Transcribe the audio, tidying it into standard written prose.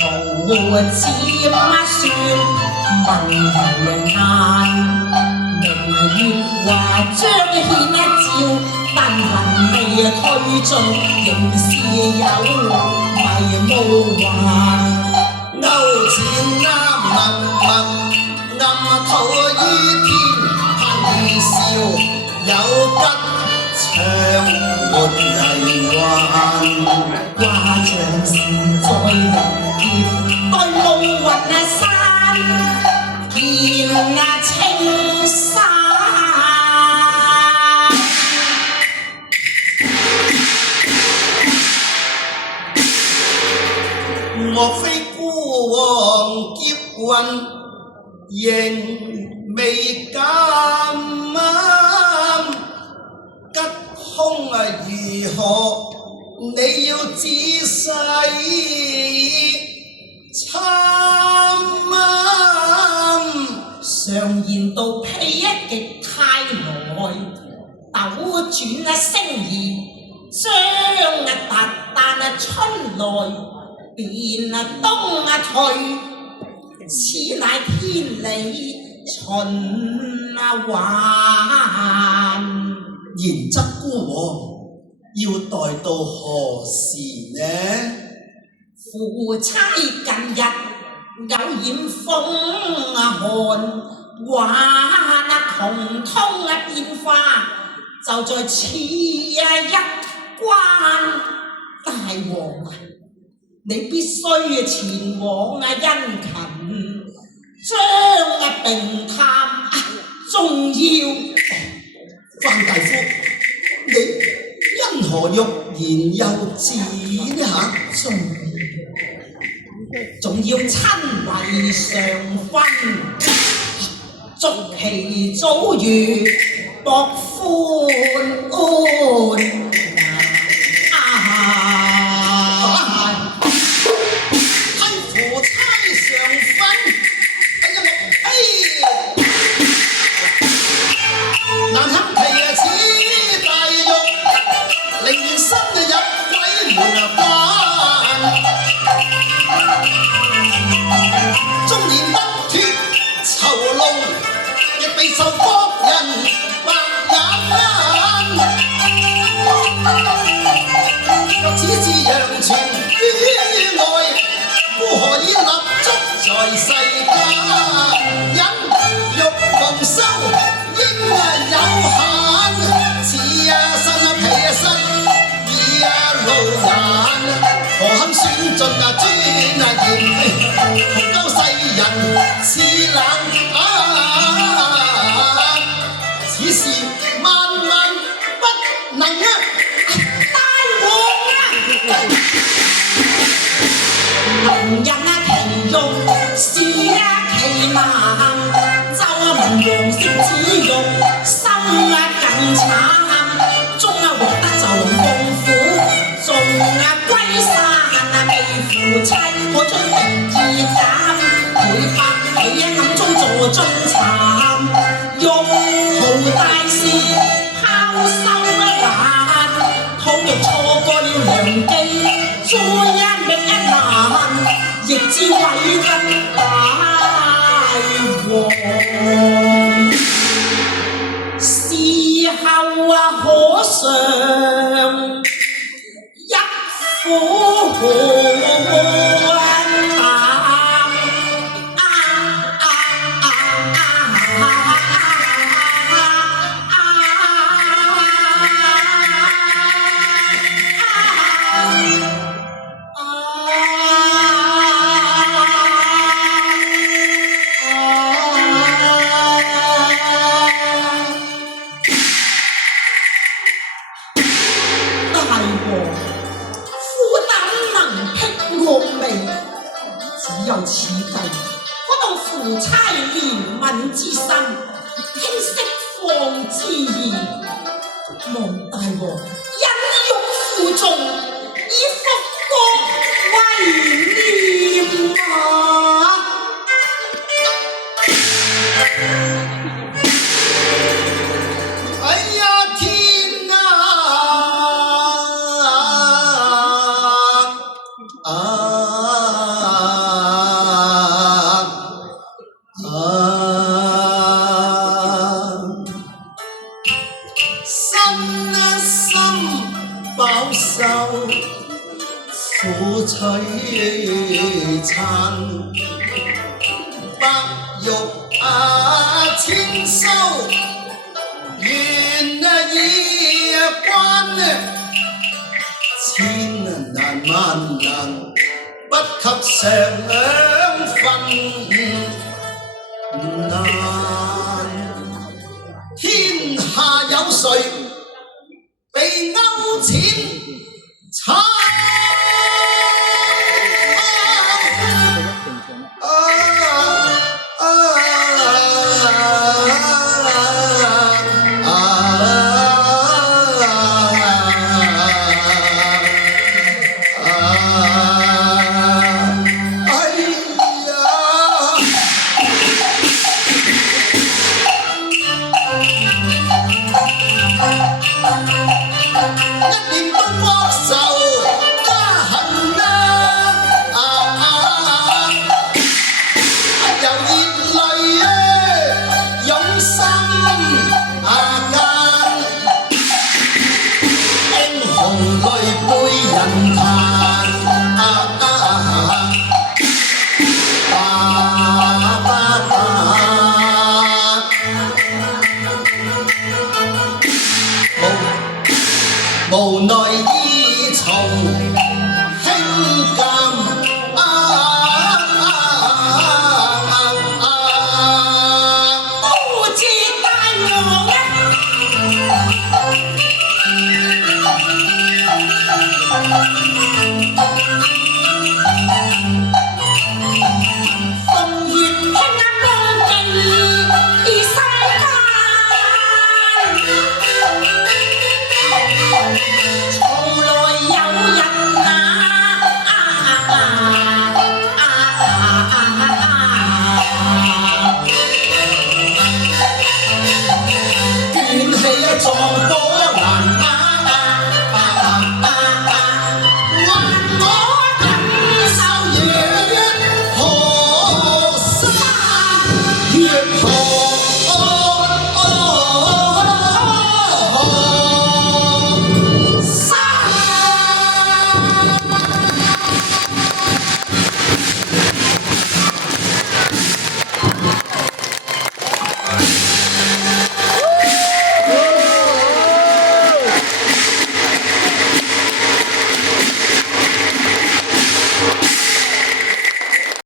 無尖酸問人眼，明月華彰顯照，但魂未退盡，仍是有迷霧環。勾踐暗吐於天，盼二笑有吉祥沒泥環。掛像是在雲葉，對霧雲山見青山。莫非孤王劫運仍未減？吉凶如何？你要仔細參常言道披一極太耐，斗轉星移，將達旦春來，變冬退，此乃天理循環。然則孤王要待到何時呢？夫差近日偶染風寒，話窮通變化，就在此一關。大王啊，你必須前往殷勤，將病探重要。范大夫，你因何欲言又止呢嚇？仲要親為上賓，祝其早遇博歡安。替夫差上賓，哎呀我難堪其此大辱，寧願身入鬼門關。縱然不脱囚籠，亦被受國人白眼。若此事揚傳於外，孤何以立足在世間？忍辱蒙羞應有限，此身皮身已路難，何堪選盡尊嚴，同鳩世人似冷眼。此事萬不能大王能人其用，是其難。周文王識子用，心更慘。終獲得就鳳府，仲歸山未夫妻，可將敵意減。每百起暗中坐樽慘，欲豪大事拋收難。倘若錯過了良機，再一命一難，亦知偉根大王。事後可嘗一苦寒。只有此計，可當夫差憐憫之心，輕釋放之意。望大王忍辱負重，以復國為念啊！哎呀天啊！殘，白玉千收，願衣冠，千難萬難不及上分。